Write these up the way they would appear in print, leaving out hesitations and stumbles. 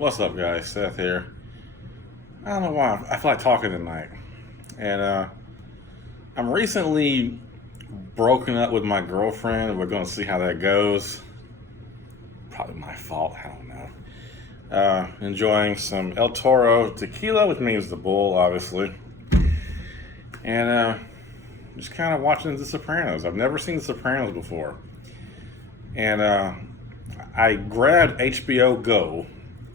What's up, guys? Seth here. I don't know why I feel like talking tonight, and I'm recently broken up with my girlfriend. We're gonna see how that goes. Probably my fault. I don't know. Enjoying some El Toro tequila, which means the bull, obviously, and just kind of watching The Sopranos. I've never seen The Sopranos before, and I grabbed HBO Go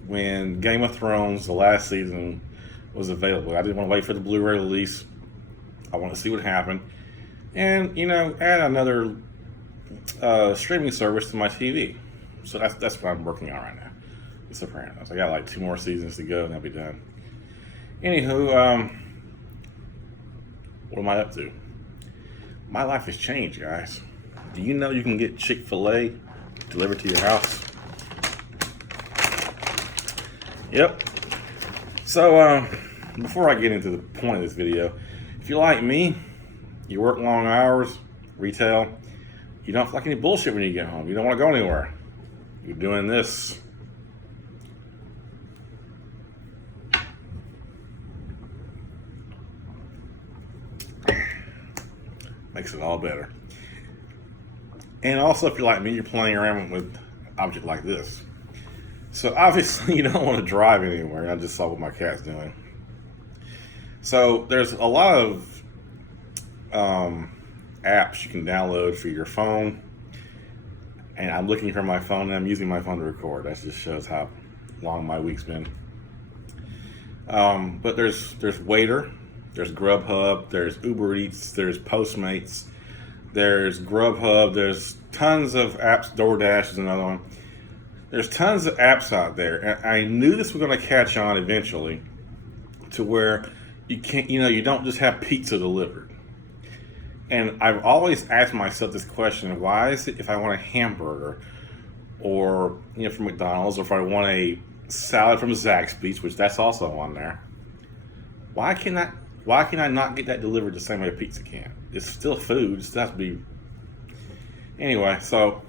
when Game of Thrones, the last season, was available. I didn't want to wait for the Blu-ray release. I want to see what happened. And, add another streaming service to my TV. So that's what I'm working on right now. The Sopranos. I got like 2 more seasons to go and I'll be done. Anywho, what am I up to? My life has changed, guys. Do you know you can get Chick-fil-A delivered to your house? Yep. So, before I get into the point of this video, if you're like me, you work long hours, retail, you don't feel like any bullshit when you get home. You don't want to go anywhere. You're doing this. Makes it all better. And also, if you're like me, you're playing around with an object like this. So obviously you don't want to drive anywhere. I just saw what my cat's doing. So there's a lot of apps you can download for your phone. And I'm looking for my phone and I'm using my phone to record. That just shows how long my week's been. But there's Waiter, there's Grubhub, there's Uber Eats, there's Postmates, there's Grubhub, there's tons of apps. DoorDash is another one. There's tons of apps out there, and I knew this was going to catch on eventually, to where you can't, you don't just have pizza delivered. And I've always asked myself this question: why is it if I want a hamburger, or from McDonald's, or if I want a salad from Zaxby's, which that's also on there, why can I not get that delivered the same way a pizza can? It's still food. It still has to be. Anyway, so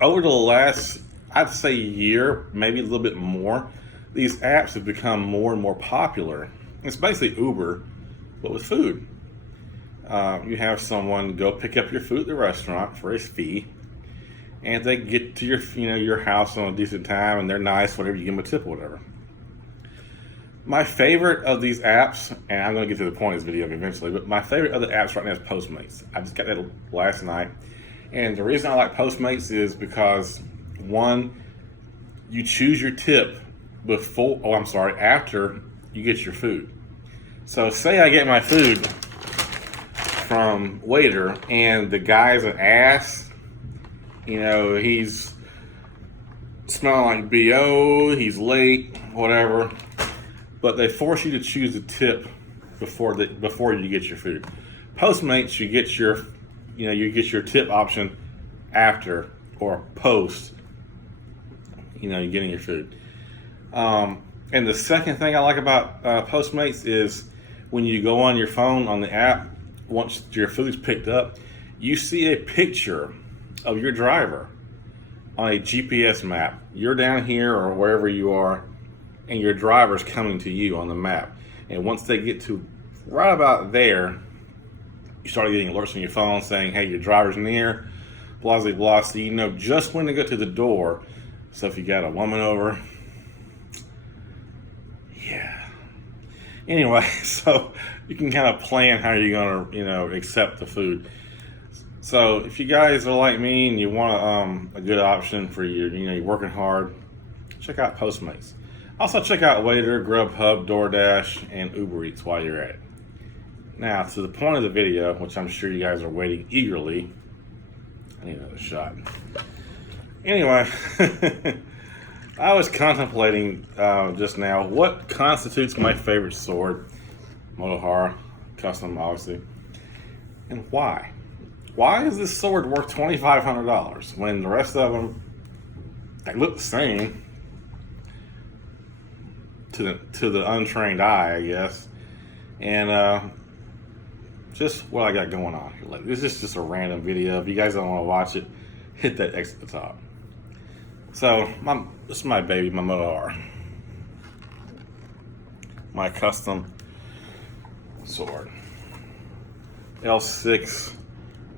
over the last, I'd say, year, maybe a little bit more, these apps have become more and more popular. It's basically Uber, but with food. You have someone go pick up your food at the restaurant for a fee, and they get to your house on a decent time, and they're nice, whatever, you give them a tip or whatever. My favorite of these apps, and I'm going to get to the point of this video eventually, but my favorite of the apps right now is Postmates. I just got that last night, and the reason I like Postmates is because, one, you choose your tip after you get your food. So say I get my food from Waiter and the guy's an ass, he's smelling like BO, he's late, whatever, but they force you to choose a tip before you get your food. Postmates, you get your tip option after or post you're getting your food. And the second thing I like about Postmates is when you go on your phone on the app, once your food's picked up, you see a picture of your driver on a GPS map. You're down here or wherever you are, and your driver's coming to you on the map. And once they get to right about there, you start getting alerts on your phone saying, hey, your driver's near, blah, blah, blah. So you know just when to go to the door. So if you got a woman over, yeah. Anyway, so you can kind of plan how you're gonna, accept the food. So if you guys are like me and you want a good option for you're working hard, check out Postmates. Also check out Waiter, Grubhub, DoorDash, and Uber Eats while you're at it. Now to the point of the video, which I'm sure you guys are waiting eagerly. I need another shot. Anyway, I was contemplating just now what constitutes my favorite sword, Motohara Custom, obviously, and why. Why is this sword worth $2,500 when the rest of them, they look the same to the untrained eye, I guess, and just what I got going on here. Like, this is just a random video. If you guys don't want to watch it, hit that X at the top. So this is my baby, my Motar, my custom sword. L6,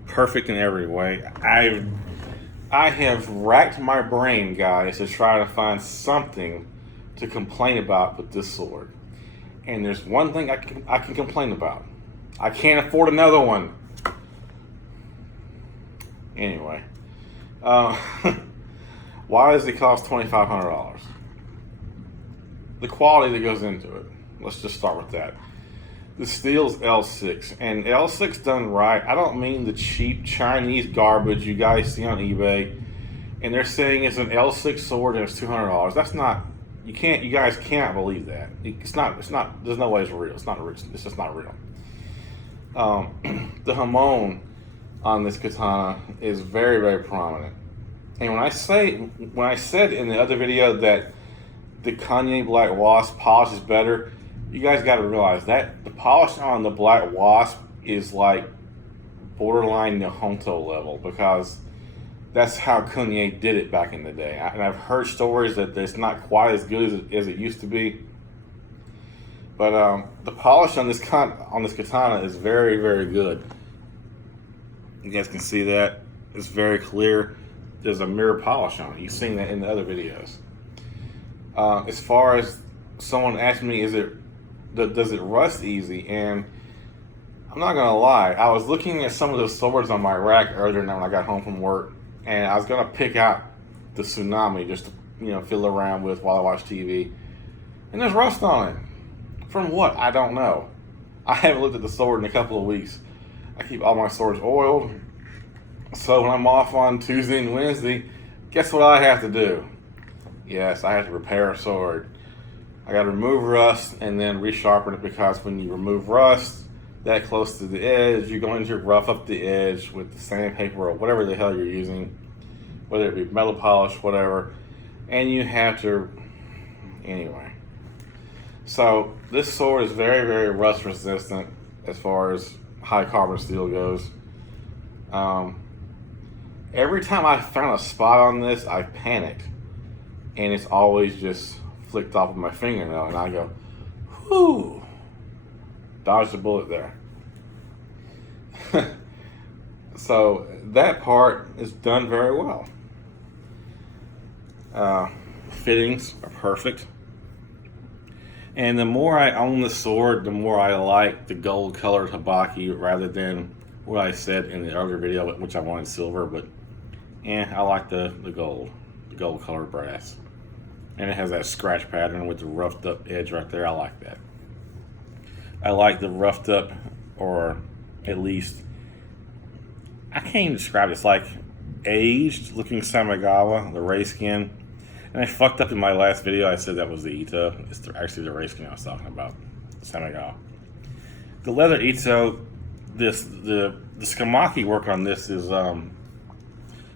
perfect in every way. I have racked my brain, guys, to try to find something to complain about with this sword. And there's one thing I can complain about. I can't afford another one. Anyway, why does it cost $2,500? The quality that goes into it. Let's just start with that. The steel's L6, and L6 done right. I don't mean the cheap Chinese garbage you guys see on eBay, and they're saying it's an L6 sword and it's $200. That's not. You guys can't believe that. It's not. There's no way it's real. It's not real. It's just not real. The Hamon on this katana is very, very prominent. And when I said in the other video that the Kanye Black Wasp polish is better, you guys got to realize that the polish on the Black Wasp is like borderline Nihonto level, because that's how Kanye did it back in the day. And I've heard stories that it's not quite as good as it used to be. But the polish on this katana is very, very good. You guys can see that. It's very clear. There's a mirror polish on it. You've seen that in the other videos. As far as someone asked me, does it rust easy? And I'm not gonna lie, I was looking at some of the swords on my rack earlier when I got home from work, and I was gonna pick out the Tsunami just to fiddle around with while I watch TV, and there's rust on it. From what? I don't know. I haven't looked at the sword in a couple of weeks. I keep all my swords oiled, so when I'm off on Tuesday and Wednesday, guess what I have to do? Yes, I have to repair a sword. I got to remove rust and then resharpen it, because when you remove rust that close to the edge, you're going to rough up the edge with the sandpaper or whatever the hell you're using, whether it be metal polish, whatever, and you have to, anyway. So this sword is very, very rust resistant as far as high carbon steel goes. Every time I found a spot on this, I panicked, and it's always just flicked off with my fingernail, and I go, whew, dodged a bullet there. So that part is done very well. Fittings are perfect. And the more I own the sword, the more I like the gold colored Habaki rather than what I said in the earlier video, which I wanted silver, but I like the gold colored brass. And it has that scratch pattern with the roughed up edge right there. I like that. I like the roughed up, or at least, I can't even describe it. It's like aged looking Samigawa, the ray skin. And I fucked up in my last video. I said that was the Ito. It's actually the ray skin I was talking about, Samigawa. The leather Ito, the Skamaki work on this is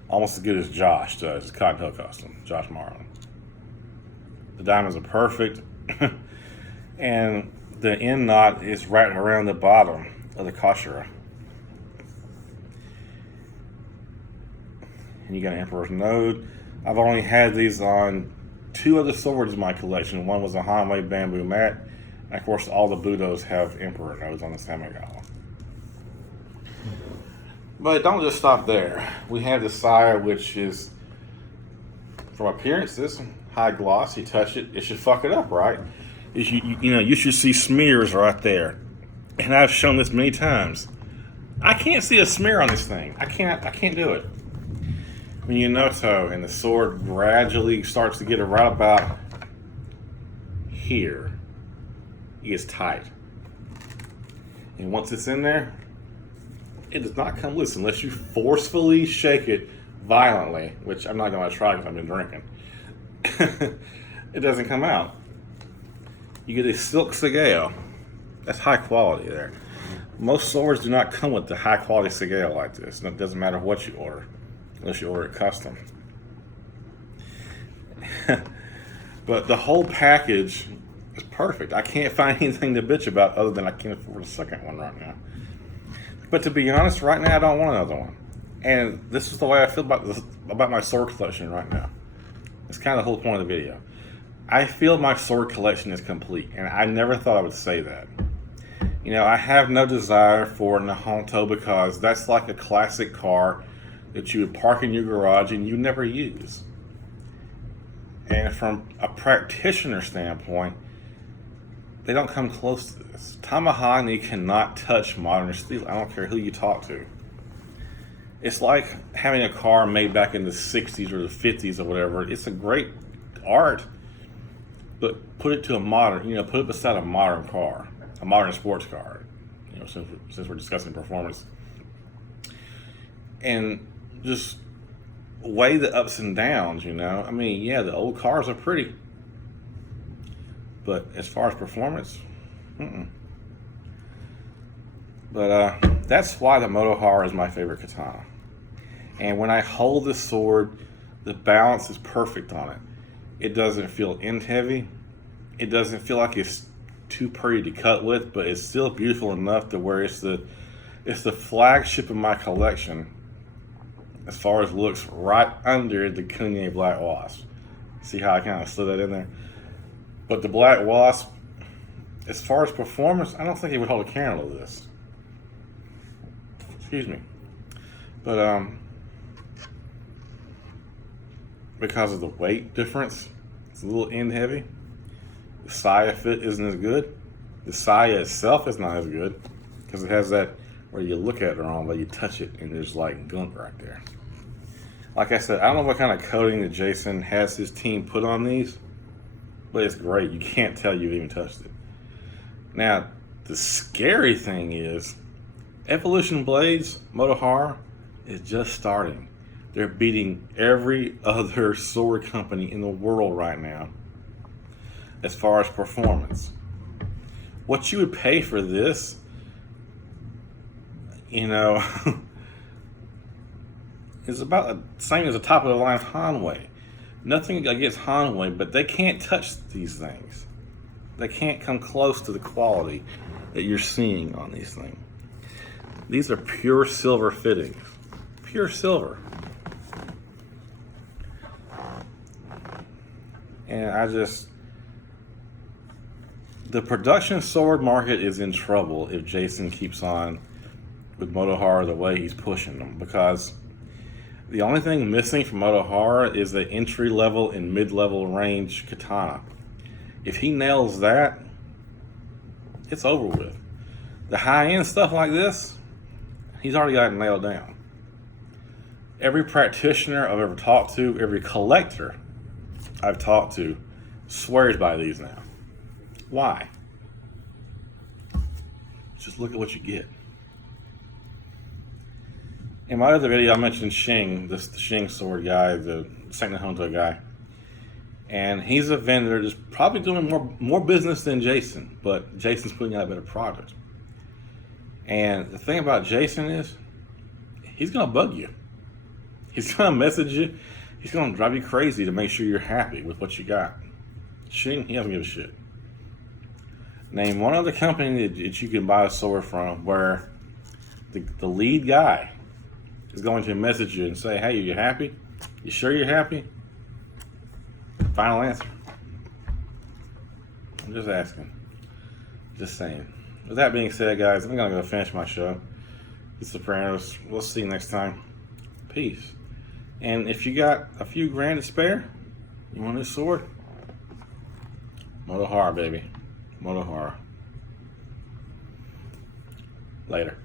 almost as good as Josh does. Cotton Hill Custom, Josh Marlin. The diamonds are perfect, and the end knot is right around the bottom of the Kashira. And you got an Emperor's Node. I've only had these on 2 other swords in my collection. One was a Hanwei Bamboo Mat, and of course all the Budos have Emperor Nodes on the Samigawa. But don't just stop there. We have the Saya, which is, from appearances, high gloss. You touch it, it should fuck it up, right? You should see smears right there. And I've shown this many times. I can't see a smear on this thing. I can't do it. When you Noto and the sword gradually starts to get right about here, it gets tight. And once it's in there, it does not come loose unless you forcefully shake it violently, which I'm not going to try because I've been drinking. It doesn't come out. You get a silk Sageo. That's high quality there. Most swords do not come with the high quality Sageo like this. It doesn't matter what you order, unless you order it custom. But the whole package is perfect. I can't find anything to bitch about other than I can't afford a second one right now. But to be honest, right now I don't want another one. And this is the way I feel about my sword collection right now. That's kind of the whole point of the video. I feel my sword collection is complete, and I never thought I would say that. You know, I have no desire for a Nihonto because that's like a classic car that you would park in your garage and you never use. And from a practitioner standpoint, they don't come close to this. Tamahagni cannot touch modern steel. I don't care who you talk to. It's like having a car made back in the 60s or the 50s or whatever. It's a great art, but put it to a modern, put it beside a modern car, a modern sports car, since we're discussing performance. And just weigh the ups and downs, I mean, yeah, the old cars are pretty, but as far as performance, But that's why the Motohara is my favorite katana. And when I hold this sword, the balance is perfect on it. It doesn't feel end heavy. It doesn't feel like it's too pretty to cut with, but it's still beautiful enough to where it's the flagship of my collection as far as looks, right under the Kunye Black Wasp. See how I kind of slid that in there? But the Black Wasp, as far as performance, I don't think it would hold a candle to this. Excuse me. But because of the weight difference, it's a little end heavy. The saya fit isn't as good. The saya itself is not as good because it has that where you look at it wrong, but you touch it and there's like gunk right there. Like I said, I don't know what kind of coating that Jason has his team put on these, but it's great. You can't tell you've even touched it. Now, the scary thing is, Evolution Blades, Motohara, is just starting. They're beating every other sword company in the world right now as far as performance. What you would pay for this, is about the same as the top of the line Hanwei. Nothing against Hanwei, but they can't touch these things. They can't come close to the quality that you're seeing on these things. These are pure silver fittings. Pure silver. And the production sword market is in trouble if Jason keeps on with Motohara the way he's pushing them, because the only thing missing from Motohara is the entry-level and mid-level range katana. If he nails that, it's over with. The high-end stuff like this, he's already got it nailed down. Every practitioner I've ever talked to, every collector I've talked to, swears by these now. Why? Just look at what you get. In my other video, I mentioned Shing, the Shing sword guy, the second Nihonto guy. And he's a vendor that's probably doing more business than Jason, but Jason's putting out a better product. And the thing about Jason is, he's going to bug you. He's going to message you. He's going to drive you crazy to make sure you're happy with what you got. Shing, he doesn't give a shit. Name one other company that you can buy a sword from where the lead guy is going to message you and say, hey, are you happy? You sure you're happy? Final answer. I'm just asking. Just saying. With that being said, guys, I'm going to go finish my show. The Sopranos. We'll see you next time. Peace. And if you got a few grand to spare, you want this sword? Motohara, baby. Motohara. Later.